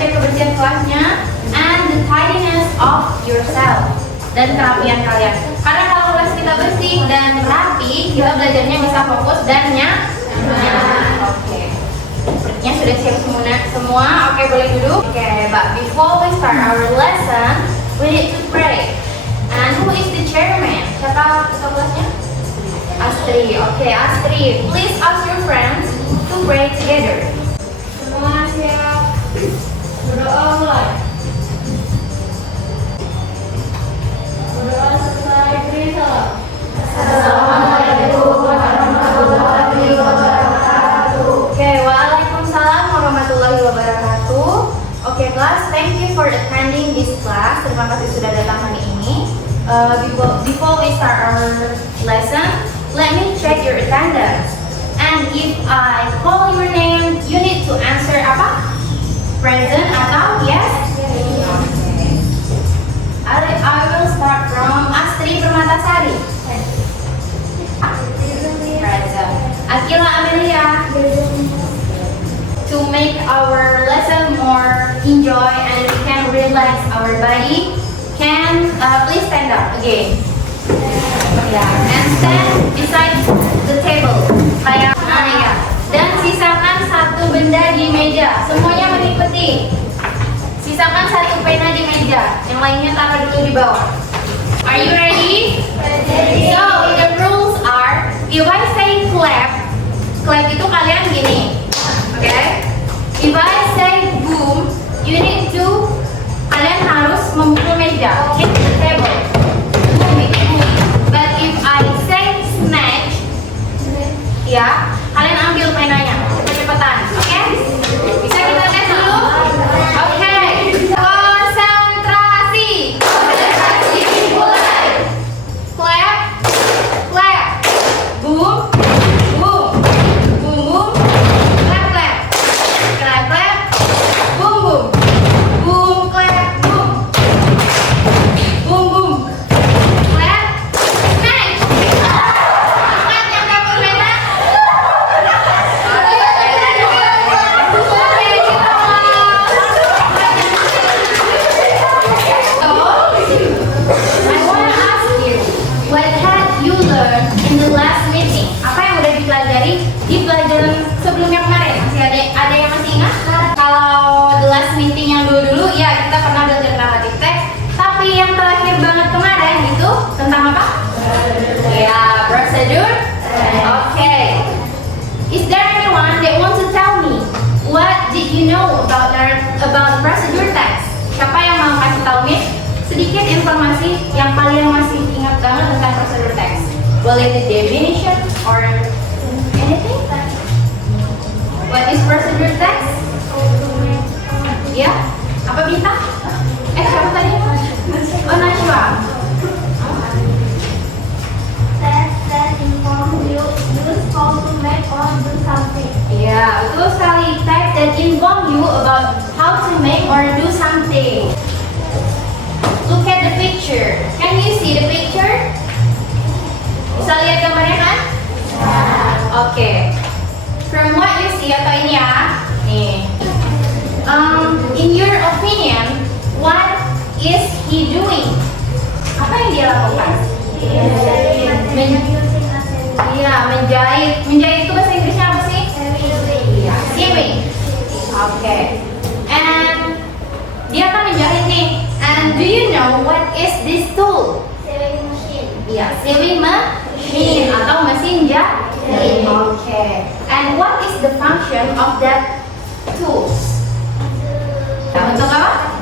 cek kebersihan kelasnya and the tidiness of yourself, dan kerapian kalian. Karena kalau kelas kita bersih dan rapi, kita belajarnya bisa fokus dan nyaman. Oke. Sepertinya sudah siap semua. Oke, boleh duduk. Oke, but before we start our lesson, we need to pray. And who is the chairman? Siapa ketua kelasnya? Astri. Oke, Astri, please ask your friends to pray together. Semua siap. Berdoa mulai. Berdoa selesai, beri salam. Assalamualaikum warahmatullahi wabarakatuh. Oke, waalaikumsalam warahmatullahi wabarakatuh. Oke, kelas, thank you for attending this class. Terima kasih sudah datang hari ini. Before we start our lesson, let me check your attendance. And if I call your name, you need to answer apa? Present atau yes? Okay. I will start from Astri Permatasari. Present. Akila Amelia. To make our lesson more enjoy and we can relax our body, can please stand up again. Yeah, and stand beside the table. Kayak ya. Dan sisakan satu benda di meja. Semuanya mengikuti. Sisakan satu pena di meja. Yang lainnya taruh dulu di bawah. Are you ready? Ready. So the rules are, if I say clap, clap itu kalian gini. Okay? If I say boom, you need to, kalian harus memukul meja, hit the table. Boom. But if I say snatch, ya, kalian ambil penanya, cepet-cepetan, oke? Bisa kita tes dulu? Oke. Konsentrasi. Konsentrasi mulai. Clap, clap. Boom, boom. Boom, boom. Clap, clap. Clap, clap. Boom, boom. Boom, clap, boom. Boom, boom. Clap, snatch. Angkat yang dapat pena. I want to ask you, what had you learned in the last meeting? Apa yang udah dipelajari di pelajaran sebelumnya kemarin? Masih ada yang masih ingat? Kalau the last meeting yang dulu ya kita pernah belajar gramatik teks. Tapi yang terakhir banget kemarin itu tentang apa? Ya, procedure. Okay. Is there anyone that want to tell me what did you know about procedure text? Siapa yang mau kasih tahu Miss sedikit informasi yang kalian masih ingat banget tentang procedure text? Boleh the definition or anything? What is procedure text? Ya, apa Bita? Siapa tadi? Oh, Najwa. Text that inform you use how to make or do something. Ya, betul sekali. Text that inform you about how to make or do something. Look at the picture. Can you see the picture? Bisa lihat gambarnya kan? Oke. From what you see, atau ini ya. Nih. In your opinion, what is he doing? Apa yang dia lakukan? Iya, menjahit. Menjahit itu bahasa Inggrisnya apa sih? Iya, sewing. Oke. And dia kan menjahit nih. And do you know what is this tool? Sewing machine. Iya, sewing machine atau mesin jahit. Oke. And what is the function of that tools? Untuk apa?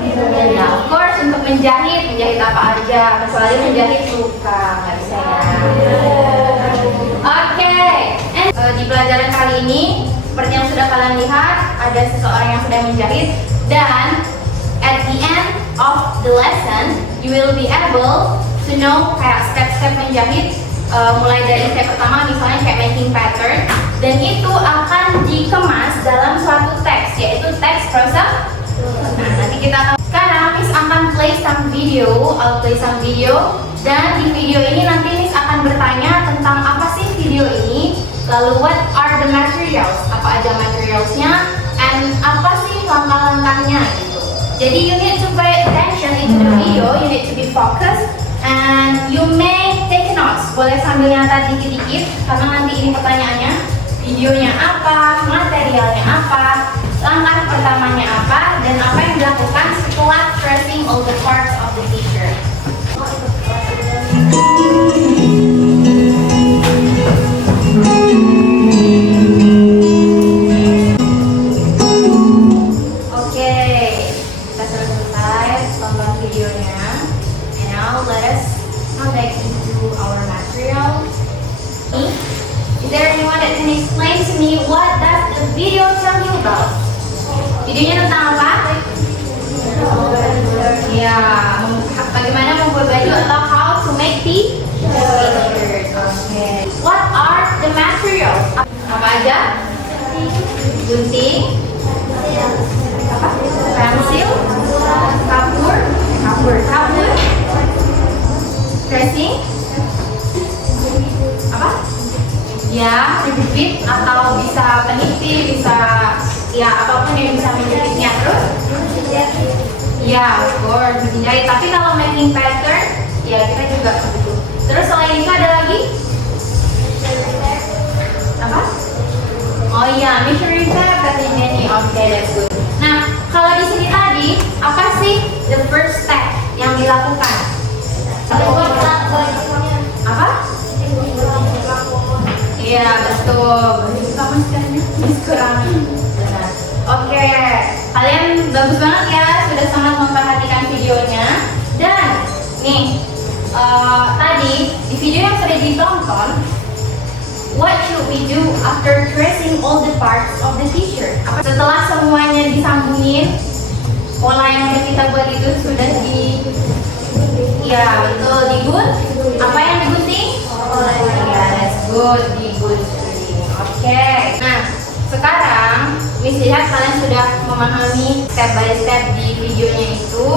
Ya, of course untuk menjahit. Menjahit apa aja, kecuali menjahit luka, nggak bisa ya. Oke. And di pelajaran kali ini, seperti yang sudah kalian lihat, ada seseorang yang sedang menjahit. Dan at the end of the lesson, you will be able to know kayak step-step menjahit. Mulai dari step pertama misalnya kayak making pattern, dan itu akan dikemas dalam suatu teks, yaitu teks prosa. Nah, nanti kita akan, sekarang Miss akan play some video, I'll play some video, dan di video ini nanti Miss akan bertanya tentang apa sih video ini, lalu what are the materials, apa aja materialsnya, and apa sih langkah-langkahnya gitu. Jadi you need to pay attention into the video, you need to be focused, and you may take notes. Boleh sambil nyatat dikit-dikit, karena nanti ini pertanyaannya, videonya apa, materialnya apa, langkah pertamanya apa, dan apa yang dilakukan setelah tracing all the parts of the t-shirt. Is there anyone that can explain to me what does the video tell you about? Videonya tentang apa? Ya, bagaimana membuat baju atau how to make the t-shirt. Okay. What are the materials? Apa aja? Gunting, apa? Pensil, kapur, tracing, apa? Ya, jepit atau bisa peniti, bisa ya apapun yang bisa menjepitnya. Terus? Ya, of course, menjahit. Tapi kalau making pattern, ya kita juga butuh. Terus selain itu ada lagi? Apa? Oh iya, measuring tape kata Jenny. Oke, that's good. Nah, kalau di sini tadi, apa sih the first step yang dilakukan? Apa? Iya, betul. Kamu sekarang benar. Oke, kalian bagus banget ya, sudah sangat memperhatikan videonya. Dan nih, tadi di video yang sudah ditonton, what should we do after tracing all the parts of the t-shirt? Setelah semuanya disambungin, pola yang udah kita buat itu sudah ya betul, digun. Apa yang digunting? Ya, that's good, digunting. Oke. Nah, sekarang Miss lihat kalian sudah memahami step by step di videonya itu,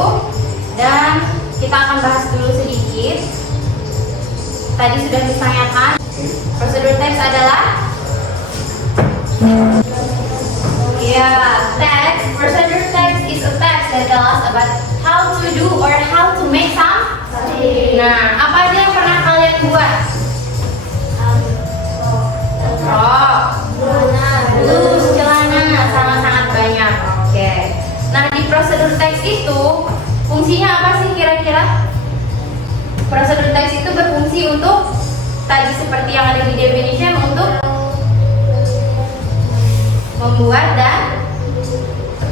dan kita akan bahas dulu sedikit. Tadi sudah ditanyakan, prosedur teks adalah text. Procedure text is a text that tells us about how to do or how to make something. Nah, apa aja yang pernah kalian buat? Rok, blus, celana, sangat-sangat banyak. Oke. Nah, di prosedur teks itu fungsinya apa sih kira-kira? Prosedur teks itu berfungsi untuk tadi seperti yang ada di definition, untuk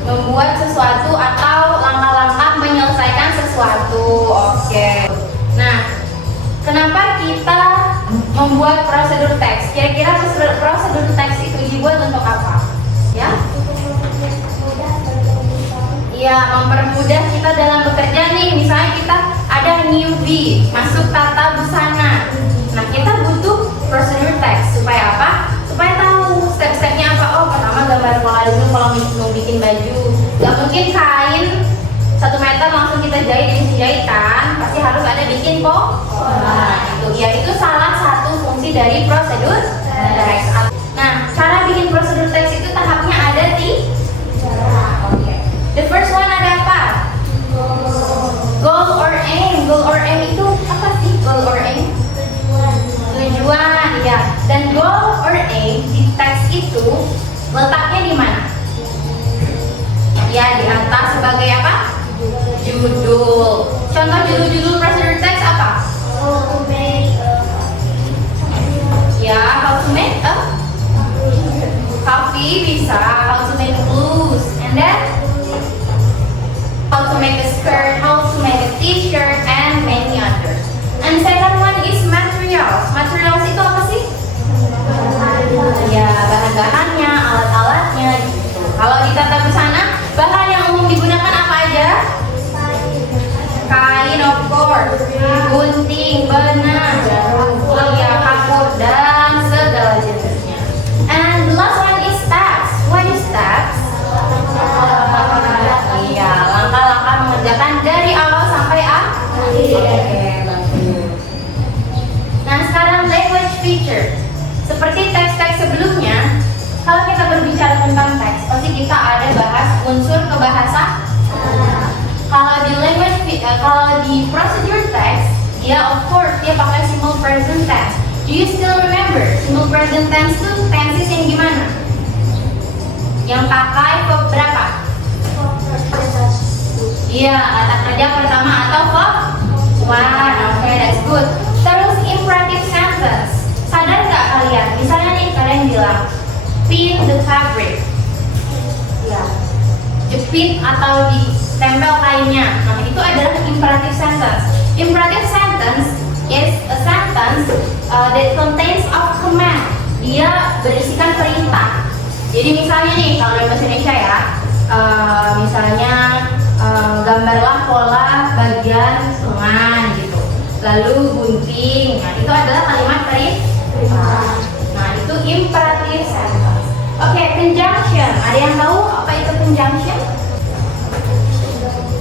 membuat sesuatu atau langkah-langkah menyelesaikan sesuatu. Oke. Nah, kenapa kita membuat prosedur teks? Kira-kira prosedur teks itu dibuat untuk apa? Ya? Iya, mempermudah kita dalam bekerja nih. Misalnya kita ada newbie masuk tata busana. Nah, kita butuh prosedur teks supaya apa? Supaya tahu step-stepnya apa. Oh, pertama gambar pola dulu kalau mau bikin baju. Gak mungkin kain 1 meter langsung kita jahit kan? Pasti harus ada bikin pola. Nah, itu salah satu fungsi dari prosedur teks. Nah, cara bikin prosedur teks itu tahapnya ada 3. Oke. The first one ada apa? Goal or aim. Goal or aim itu apa sih? Goal or aim? Tujuan, ya. Dan goal or aim di teks itu letaknya di mana? Ya, di atas sebagai apa? Judul. Contoh judul-judul prosedur teks apa? Ya, how to make a coffee bisa, how to make a blouse, and then how to make a skirt, how to make a t-shirt, and many others. And second one is materials. Materials itu apa sih? Ya, bahan-bahannya, alat-alatnya gitu. Kalau di tata busana, bahan yang umum digunakan apa aja? Kain, of course, gunting, benang, kapur, dan segala jenisnya. And the last one is steps. What is steps? Iya, langkah-langkah mengerjakan dari awal sampai akhir. Oke, bagus. Nah, sekarang language feature. Seperti teks-teks sebelumnya, kalau kita berbicara tentang teks, pasti kita ada bahas unsur kebahasaan. kalau di procedure text, ya of course dia pakai simple present tense. Do you still remember? Simple present tense tuh tenses yang gimana? Yang pakai verb berapa? Iya, kata kerja pertama atau verb one. Oke, that's good. Terus imperative sentence. Sadar nggak kalian? Misalnya nih kalian bilang pin the fabric. Ya, jepit atau ditempel kainnya. Nah, itu adalah imperative sentence. Imperative sentence is a sentence that contains a command. Dia berisikan perintah. Jadi misalnya nih kalau dalam bahasa Indonesia ya, misalnya gambarlah pola bagian lengan gitu. Lalu gunting. Nah, itu adalah kalimat perintah. Nah, itu imperative sentence. Oke, conjunction. Ada yang tahu apa itu conjunction?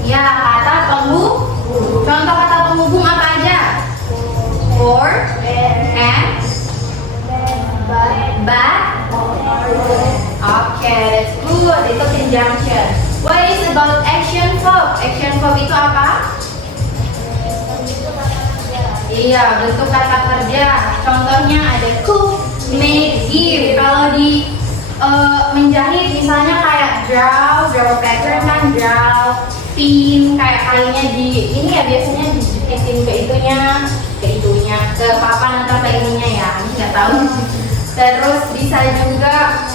Ya, kata penghubung. Contoh kata penghubung apa aja? For, and, but. Oke, that's good. Itu conjunction. What is about action verb? Action verb itu apa? Iya, bentuk kata kerja. Contohnya ada cook, make, give. Kalau di menjahit misalnya kayak draw pattern kan, draw, pin, kayak kalinya di ini ya biasanya dijepitin ke itunya, ke papan atau ke ininya ya, ini nggak tahu. Terus bisa juga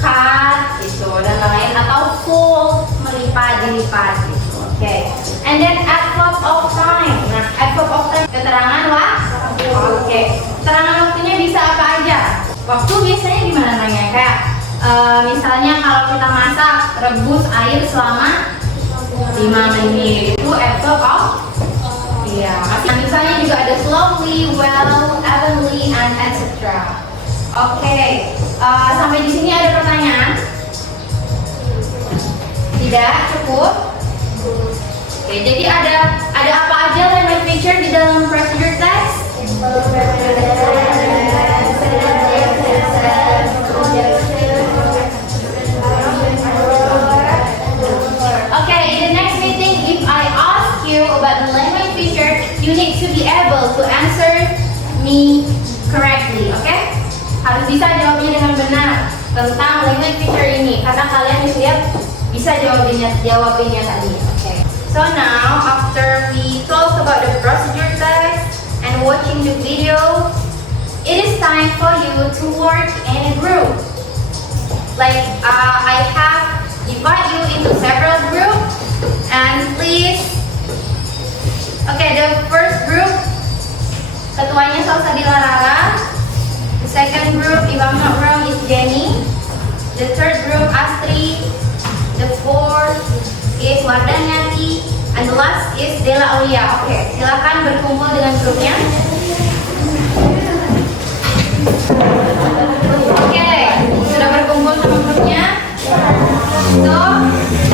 cut gitu dan lain, atau fold, melipat, dilipat gitu. Oke. And then adverb of time. Nah, adverb of time keterangan waktu. Oke. Keterangan waktunya bisa apa aja? Waktu biasanya gimana nanya? Kayak misalnya kalau kita masak, rebus air selama 5 menit. Itu adverb of. Iya. Misalnya juga ada slowly, well, evenly, and etc. Oke. Sampai di sini ada pertanyaan? Tidak, cukup. Oke, jadi ada apa aja language feature di dalam procedure text? Okay, in the next meeting, if I ask you about the language feature, you need to be able to answer me correctly, okay? Harus bisa jawabnya dengan benar tentang language feature ini, karena kalian bisa jawabinnya tadi. Okay. So now, after we talk about the procedure text and watching the video, it is time for you to work in a group. Like I have divide you into several groups, and please. Okay, the first group ketuanya Salsabila Rara. The second group, if I'm not wrong, is Jenny. The third group, Astri. The fourth is Mardanyati. And the last is Dela Aulia. Oke, silakan berkumpul dengan grupnya. Oke, sudah berkumpul sama grupnya. So,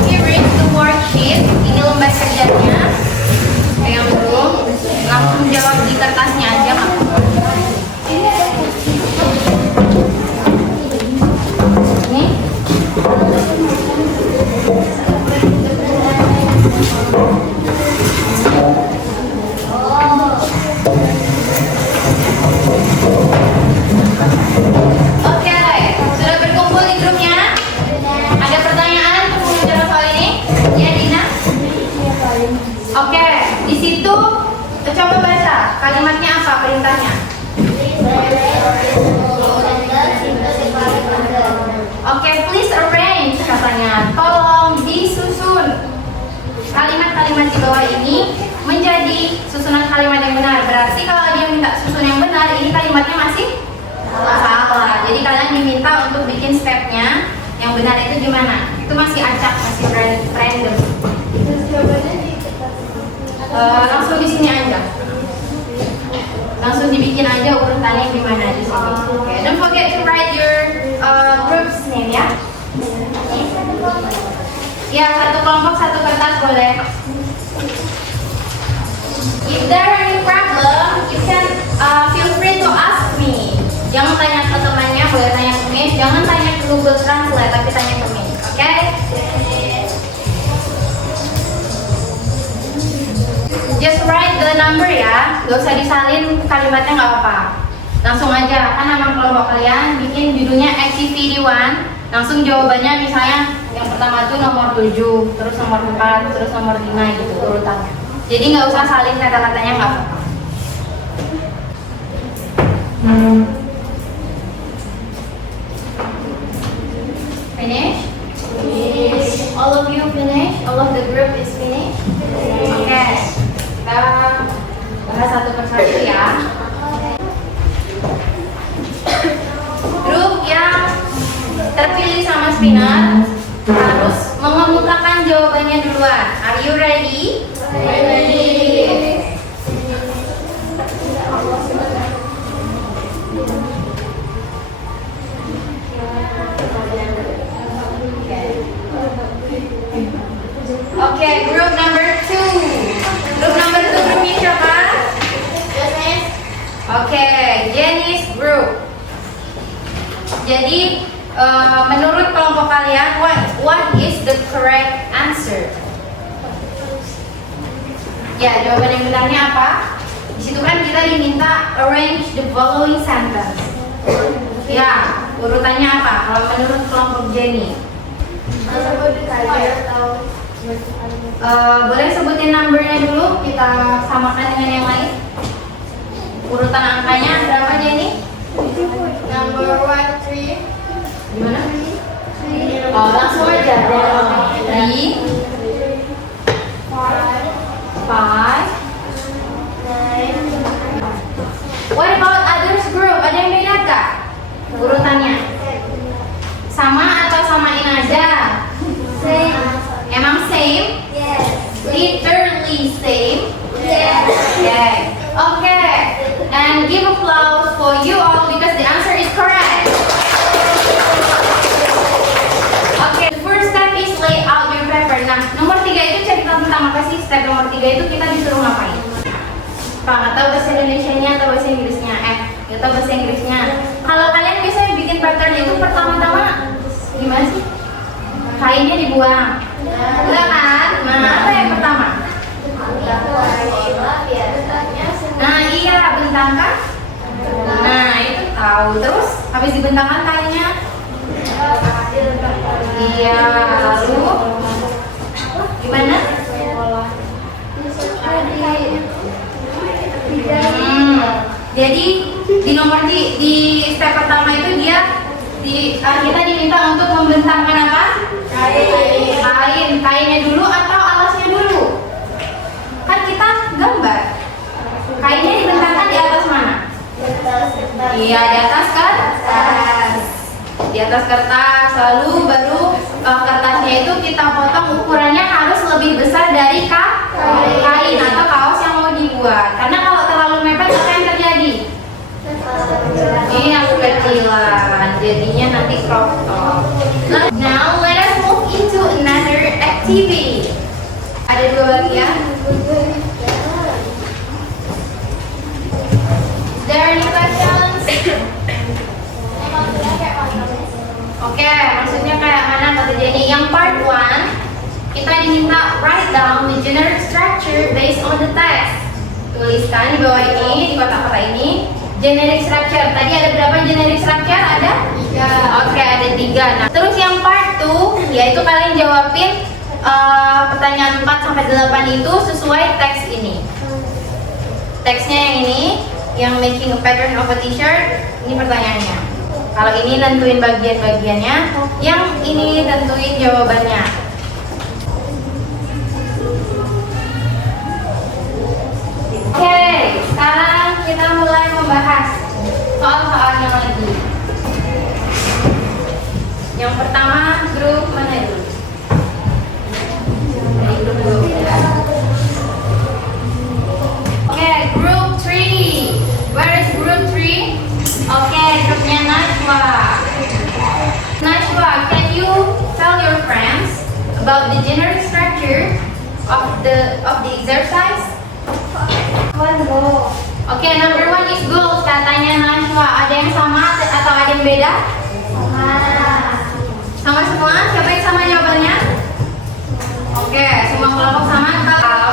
here is the worksheet. Ini lembar kerjanya. Yang belum, langsung jawab di kertasnya aja. Coba baca kalimatnya apa, perintahnya. Oke, please arrange katanya. Tolong disusun kalimat-kalimat di bawah ini menjadi susunan kalimat yang benar. Berarti kalau dia minta susun yang benar, ini kalimatnya masih salah. Jadi kalian diminta untuk bikin stepnya yang benar itu gimana? Itu masih acak, masih random. Langsung di sini aja. Langsung dibikin aja urutannya gimana di sini. Okay. Don't forget to write your group's name ya. Ya, satu kelompok satu kertas boleh. If there are any problem, you can feel free to ask me. Jangan tanya ke temannya, boleh tanya ke Miss. Jangan tanya ke Google Translate, tapi tanya ke Miss. Oke? number ya, gak usah disalin kalimatnya nggak apa-apa. Langsung aja, kan nama kelompok kalian bikin judulnya activity 1. Langsung jawabannya misalnya yang pertama tuh nomor 7, terus nomor 4, terus nomor 5 gitu urutannya. Jadi nggak usah salin kata-katanya, nggak apa-apa. Finish? Finish. All of you finish? All of the group is finished? Oke. Kita bahas satu persatu ya. Grup yang terpilih sama Spinner harus mengemukakan jawabannya duluan. Are you ready? Ready. Oke, group number 2. Group number 2 grupnya siapa? Oke, Janice group. Jadi menurut kelompok kalian, what is the correct answer? Ya, jawaban yang benarnya apa? Di situ kan kita diminta arrange the following sentence. Ya, urutannya apa? Kalau menurut kelompok Jenny, boleh sebutin numbernya dulu, kita samakan dengan yang lain. Urutan angkanya berapa Jenny? Number 1, 3. Gimana? Oh, langsung aja. 3, 5. What about others group? Ada yang beda kak? Urutannya sama atau samain aja? Same. Emang same? Yes. Literally same? Yes. Okay. Okay. And give applause for you all because the answer is correct. Okay. The first step is lay out your paper. Nah, nomor 3 itu cerita tentang apa sih? Step nomor 3 itu kita disuruh ngapain? Pak, nggak tahu bahasa Indonesianya atau bahasa Inggrisnya? Nggak tahu bahasa Inggrisnya. Kalau kalian biasanya bikin pattern itu pertama-tama gimana sih? Kainnya dibuang. Enggak kan? Nah, apa yang pertama? Nah, iya, bentangkan. Nah, itu tahu. Terus habis dibentangkan kainnya? Iya, lalu gimana? Jadi di nomor di step pertama itu kita diminta untuk membentangkan apa? Kainnya dulu atau alasnya dulu? Kan kita gambar. Kainnya dibentangkan di atas mana? Iya, di atas kertas. Di atas kertas, lalu baru kertasnya itu kita potong, ukurannya harus lebih besar dari kain atau kaos yang mau dibuat. Karena kalau terlalu mepet apa yang terjadi? Ini yang kecilan, jadinya nanti crop top. Now let us move into another activity. Ada 2 lagi ya. There are any questions? Oke, maksudnya kayak mana kata Jenny? Yang part 1 kita diminta write down the generic structure based on the text. Tuliskan di bawah ini, di kotak-kotak ini, generic structure. Tadi ada berapa generic structure? Ada? 3. Oke, ada 3. Nah, terus yang part 2 yaitu kalian jawabin pertanyaan 4 sampai 8 itu sesuai teks ini. Teksnya yang ini, yang making a pattern of a t-shirt, ini pertanyaannya. Kalau ini tentuin bagian-bagiannya, yang ini tentuin jawabannya. Oke, sekarang kita mulai membahas soal-soalnya lagi. Yang pertama, grup mana dulu? Dari grup 2 ya. Oke, group 3. Where is group 3? Oke, grupnya Najwa. Najwa, can you tell your friends about the generic structure of the exercise? Oke, number 1 is goals. Katanya Najwa, ada yang sama atau ada yang beda? Sama semua? Siapa yang sama jawabannya? Oke, semua kelompok sama.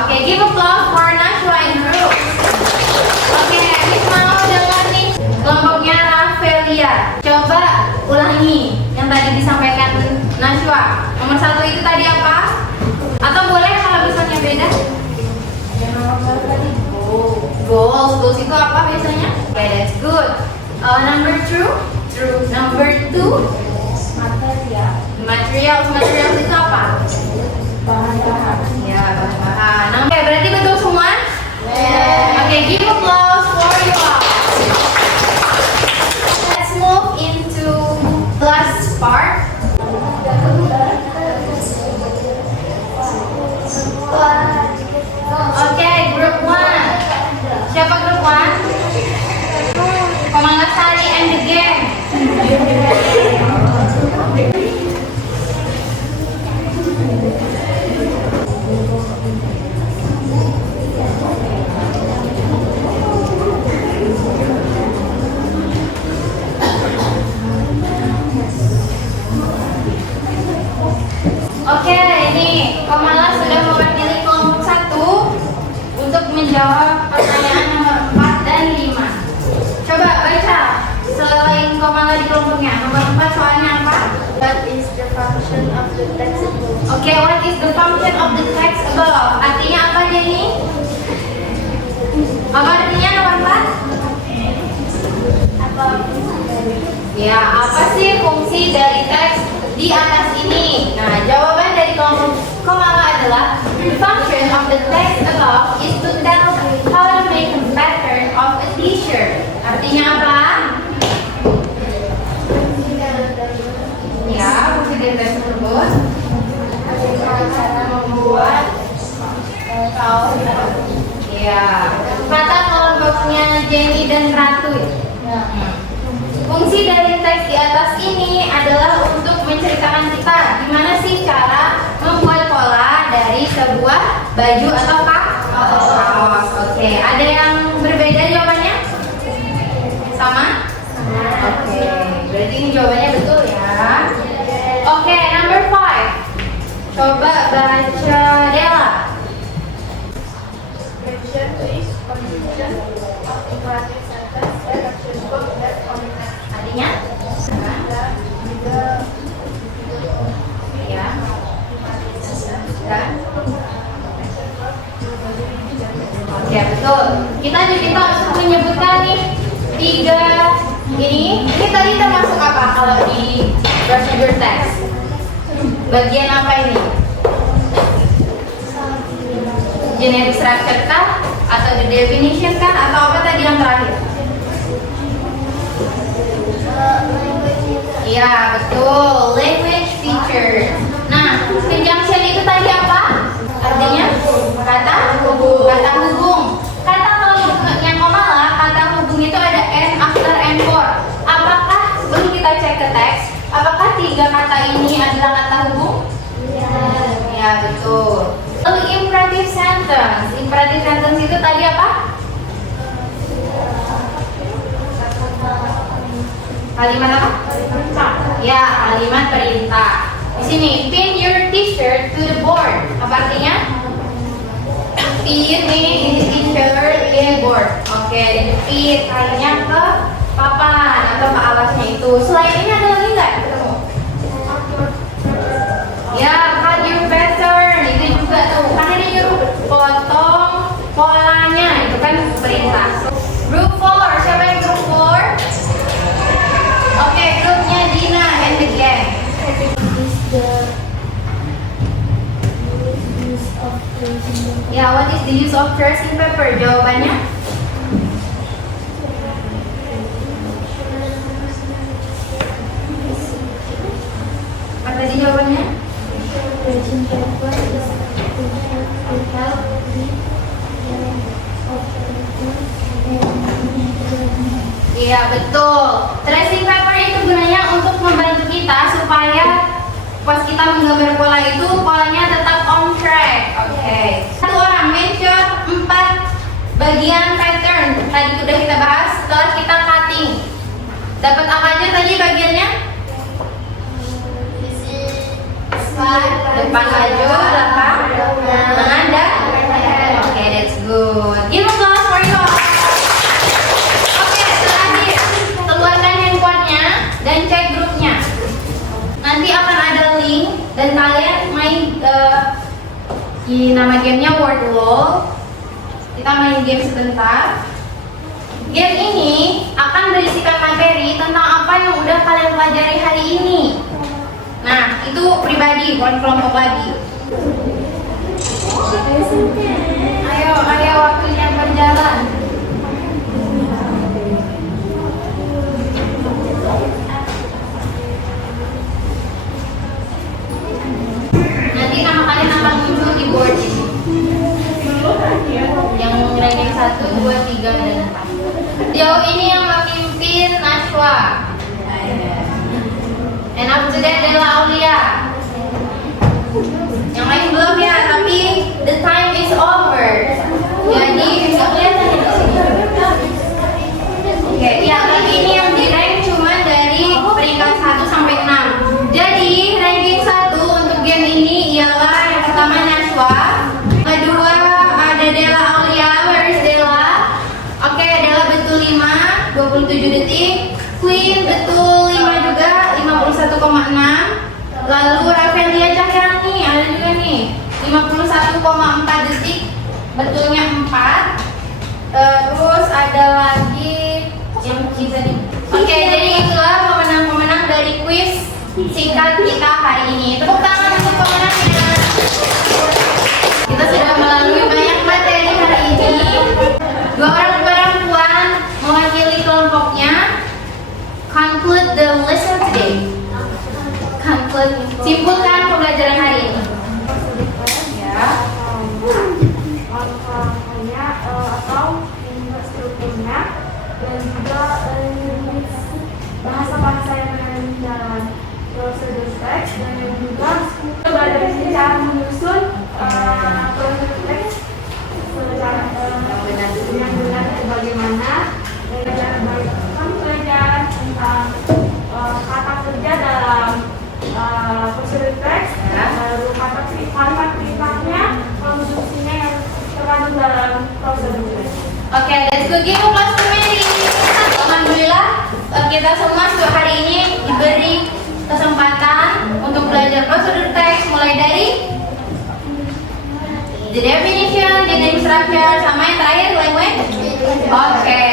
Oke, give applause for Najwa and group. Coba, nomor 1 itu tadi apa? Atau boleh kalau misalnya beda? Goals itu apa biasanya? Okay, that's good. Number 2? Number 2? Materials itu apa? Bahan-bahan. Ya, bahan-bahan. Oke, berarti betul semua? Oke, give applause for you all. Let's move into last part. Oke, group 1. Siapa group 1? Komangasari and the gang. Oke, ini Komala sudah mewakili kelompok 1 untuk menjawab pertanyaan nomor 4 dan 5. Coba baca selain Komala di kelompoknya. Nomor 4 soalnya apa? What is the function of the text above? Oke, what is the function of the text above? Artinya apa Jenny? Apa artinya nomor 4? Apa? Ya, apa sih fungsi dari teks di atas ini? Nah, jawaban dari kelompok Komala adalah the function of the text above is to tell how to make a pattern of a t-shirt. Artinya apa? Ya, fungsi dari teks tersebut Cara membuat kaos. ya, kata kelompoknya Jenny dan Ratu. Fungsi dari teks di atas ini adalah untuk menceritakan kita gimana sih cara membuat pola dari sebuah baju atau kaos. Oke, ada yang berbeda jawabannya? Sama? Oke, berarti ini jawabannya betul ya. Oke, number 5. Coba baca Della. Mention is conjunction of imperative sentence and action verb that connect. Artinya? Ya. Dan? Oke, betul. Kita menyebutkan nih 3 ini tadi termasuk apa kalau di procedure text? Bagian apa ini? Generic structure kah? Atau the definition kah? Atau apa tadi yang terakhir? Iya, betul. Language features. Nah, conjunction itu tadi apa? Artinya? Kata hubung. Kata kalau yang Komala, kata hubung itu ada and, after, and for. Apakah sebelum kita cek ke teks, apakah 3 kata ini adalah kata hubung? Ya, betul. Lalu imperative sentence. Imperative sentence itu tadi apa? Kalimat apa? Ya, kalimat perintah. Di sini, pin your t-shirt to the board. Apa artinya? Pin nih, ini t-shirt in board. Oke, pin kayaknya ke papan atau ke alasnya itu. Selain ini ada lagi nggak? Ketemu? Ya, cut your pattern. Itu juga tuh. Kan ini nyuruh potong polanya. Itu kan perintah. Group 4. Siapa yang group 4? Oke, grupnya Dina and the gang. Ya, what is the use of tracing paper? Jawabannya? Apa tadi jawabannya? Tracing paper is to help Iya, betul. Tracing paper itu gunanya untuk membantu kita supaya pas kita menggambar pola itu polanya tetap on track. Oke. Satu orang mention 4 bagian pattern. Tadi udah kita bahas setelah kita cutting. Dapat apa aja tadi bagiannya? Depan baju, belakang, lengan dan oke, that's good. Give applause for you all. Oke, terakhir keluarkan handphonenya dan cek grupnya. Nanti akan ada link kalian main nama gamenya Word Wall. Kita main game sebentar. Game ini akan berisikan materi tentang apa yang udah kalian pelajari hari ini. Nah, itu pribadi, bukan kelompok lagi. Ayo, waktunya berjalan. Nanti nama kalian akan muncul di board ini. Yang ranking 1, 2, 3, dan 4. Sejauh ini yang memimpin Najwa. And after that Dela Aulia. Yang lain belum ya, tapi the time is over. Jadi bisa kelihatan di sini. Oke, ya kali ini yang di rank cuma dari peringkat 1 sampai 6. Jadi ranking 1 untuk game ini ialah yang pertama Najwa, kedua ada Dela Aulia. Where is Dela? Oke, Dela betul 5, 27 detik. Queen betul 5 juga, 51,6. Lalu Rafelia Cahyani ada juga nih, 51,4 detik, betulnya 4. Terus ada lagi yang bisa nih. Oke, jadi itulah pemenang-pemenang dari kuis singkat kita hari ini. Tepuk tangan untuk pemenangnya. Kita sudah melalui banyak materi hari ini. 2 orang perempuan mewakili kelompoknya. Conclude the lesson today. Simpulkan pembelajaran hari ini. Ya. Langkah-langkahnya atau strukturnya dan juga bahasa-bahasa yang ada di dalam prosedur teks dan juga belajar cara menyusun prosedur teks secara yang benar bagaimana dan belajar tentang kata kerja dalam prosedur teks, lalu kalimat perintahnya, konstruksinya yang terkandung dalam prosedur teks. Oke, let's go give a applause to Mary. Alhamdulillah kita semua hari ini diberi kesempatan untuk belajar prosedur teks mulai dari the definition, the name structure, sama yang terakhir language. Oke.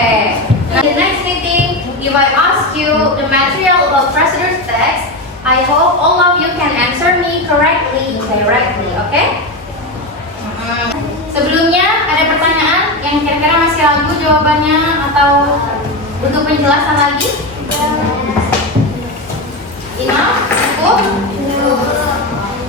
Now the next meeting, if I ask you the material of prosedur text, I hope all of you can answer me correctly, directly, okay? Sebelumnya ada pertanyaan yang kira-kira masih ragu jawabannya atau untuk penjelasan lagi? Enough? Cukup?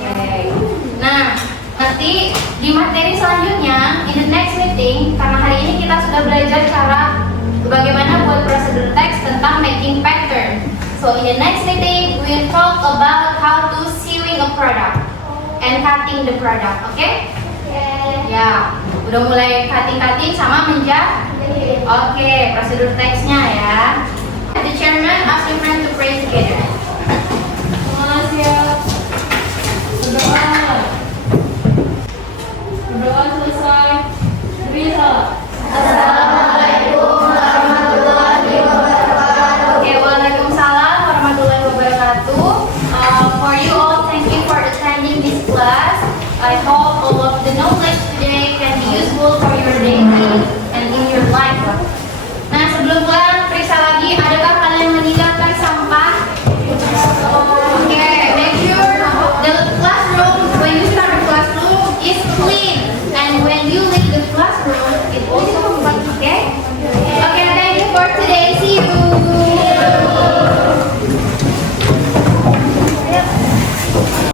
Oke. Nah, nanti di materi selanjutnya, in the next meeting, karena hari ini kita sudah belajar cara bagaimana buat prosedur teks tentang making pattern. So in the next meeting, we will talk about how to sewing a product and cutting the product, okay? Ya, udah mulai cutting sama menjahit. Oke, prosedur teksnya ya. The chairman ask your friend to pray together. Semua siap. Berdoa selesai. Bisa. Assalamualaikum warahmatullahi wabarakatuh. Oke, waalaikumsalam warahmatullahi wabarakatuh. For you all, thank you for attending this class. I hope all of the knowledge today can be useful for your daily